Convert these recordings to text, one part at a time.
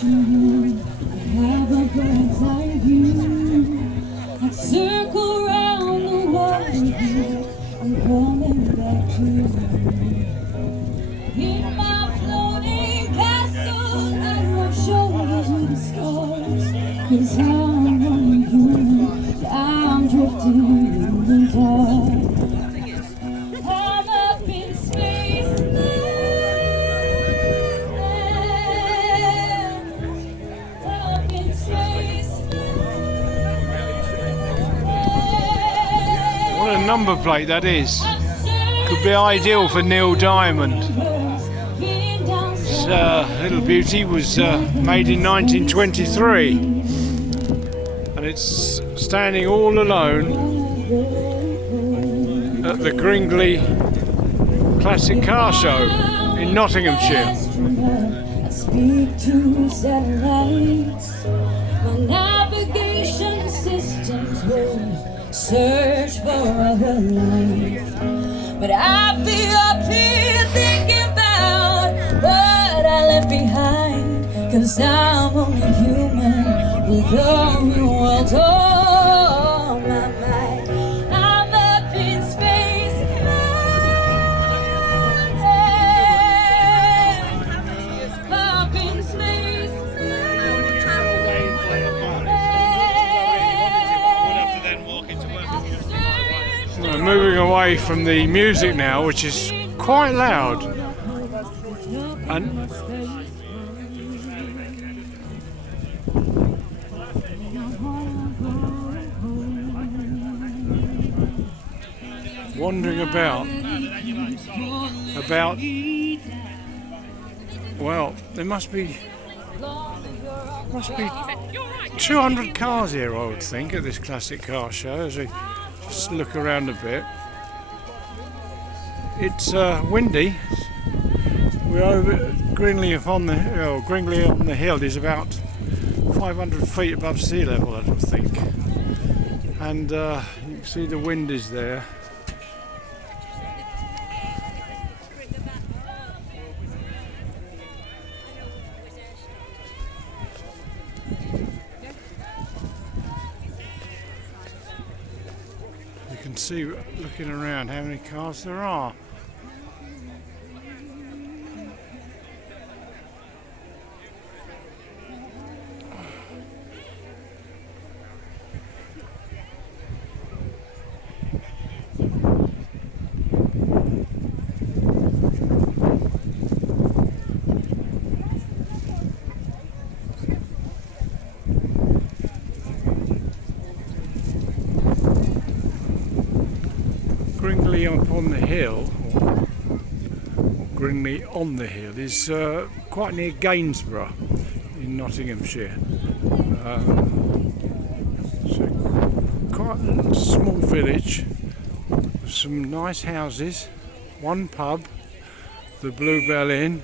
afternoon, I have a bird's eye view. I'd circle round the world here, I'm coming back to you. In my floating castle, I rub shoulders with the stars, 'cause I'm only human, I'm drifting in the dark. I'm up in space now. Up in space now. What a number plate that is. Could be ideal for Neil Diamond. This little beauty was made in 1923, and it's standing all alone at the Gringley Classic Car Show in Nottinghamshire. I speak to satellites. My navigation systems will search for other life, but I feel up here thinking about what I left behind, 'cause I'm only human with a real world on my mind. I'm up in space now, up in space We're moving away from the music now, which is quite loud. And wandering about, well, there must be 200 cars here, I would think, at this classic car show, as we just look around a bit. It's windy. We're over Gringley on the hill is about 500 feet above sea level, I don't think. And you can see the wind is there. You can see, looking around, how many cars there are. Gringley upon the hill, or Gringley on the hill, is quite near Gainsborough in Nottinghamshire. So quite a small village with some nice houses, one pub, the Bluebell Inn.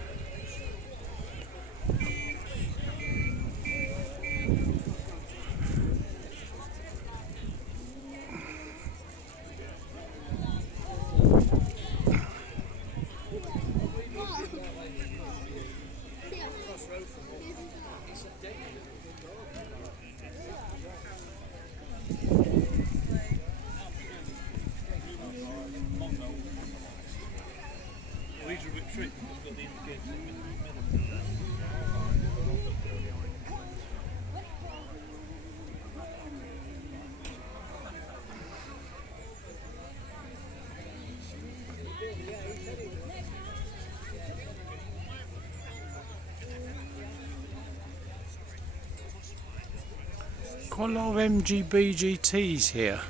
Quite a lot of MGBGTs here.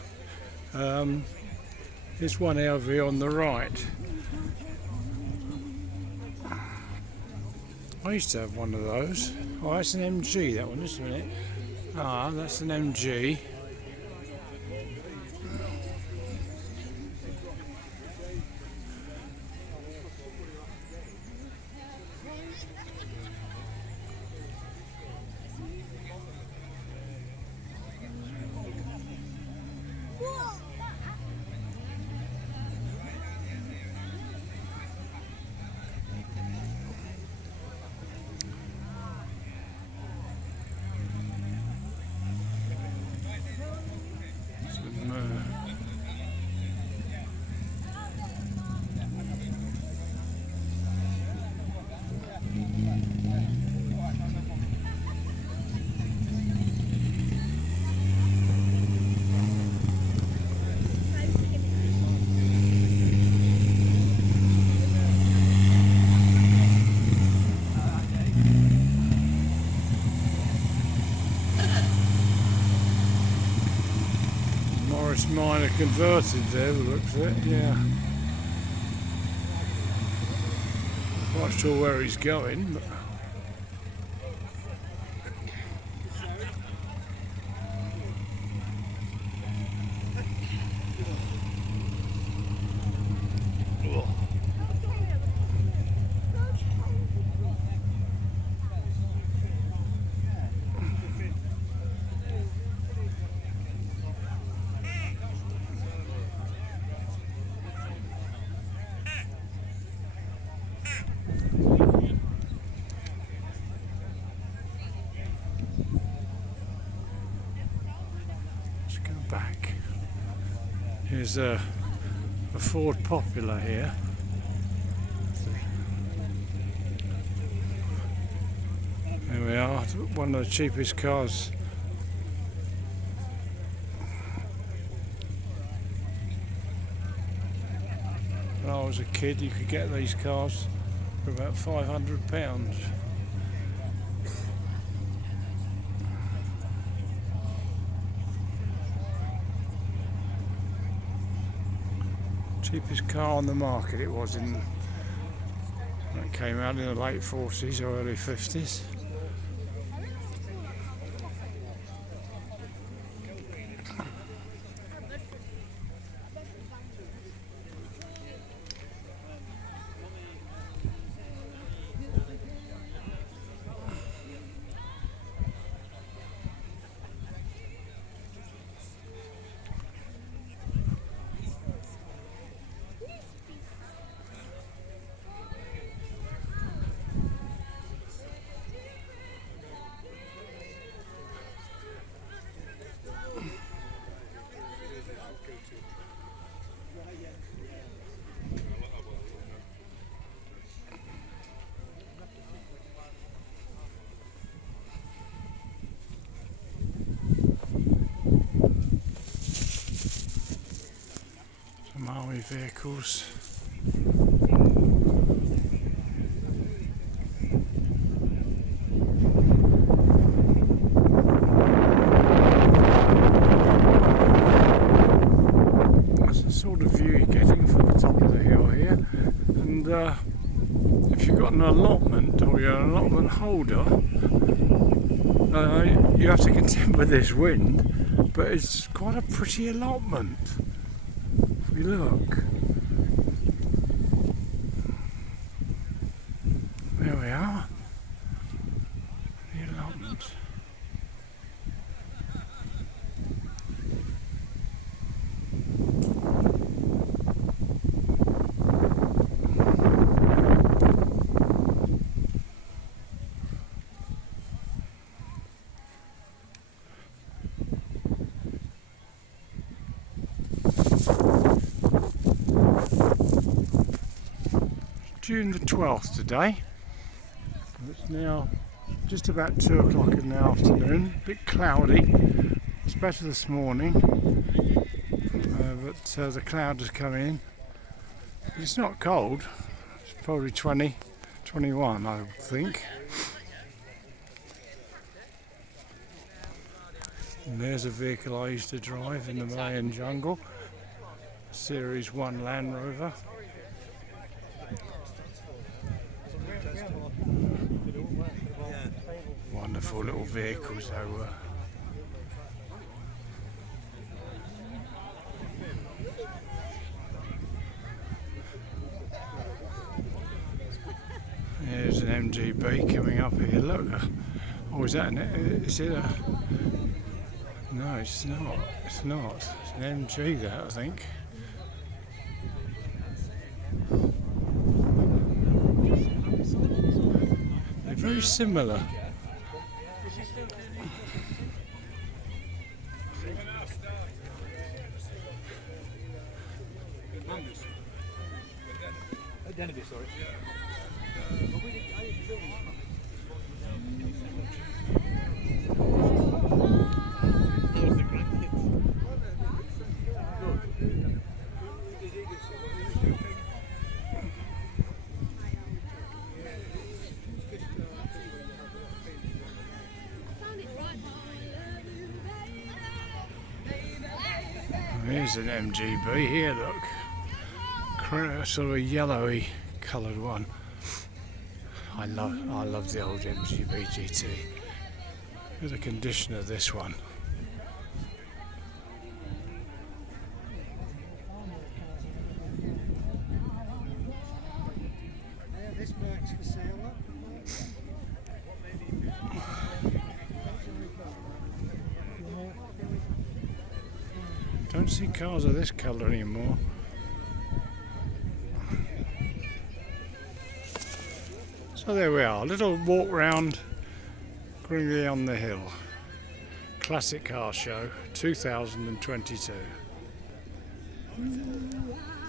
There's one over here on the right. I used to have one of those. Oh, that's an MG, that one, isn't it? Ah, that's an MG. Just minor converted there, the looks of it, yeah. Not sure where he's going, but let's go back. Here's a Ford Popular here. There we are, one of the cheapest cars. When I was a kid, you could get these cars for about £500. Cheapest car on the market it was in, that came out in the late 40s or early 50s. Some army vehicles. That's the sort of view you're getting from the top of the hill here. And if you've got an allotment or you're an allotment holder, you have to contend with this wind, but it's quite a pretty allotment. If you look, there we are, the allotment. June the 12th today. It's now just about 2 o'clock in the afternoon, a bit cloudy. It's better this morning, but the cloud has come in. It's not cold, it's probably 20, 21 I would think. And there's a vehicle I used to drive in the Malayan jungle, Series 1 Land Rover. Wonderful little vehicles they were. There's an MGB coming up here. Look, oh, is that is it a? No, it's not. It's not. It's an MG, that I think. They're very similar. Here's an MGB here, look. Sort of a yellowy coloured one. I love the old MGB GT. Look at the condition of this one. This bike's for sale. Don't see cars of this colour anymore. So there we are, a little walk round Gringley on the Hill. Classic Car Show 2022.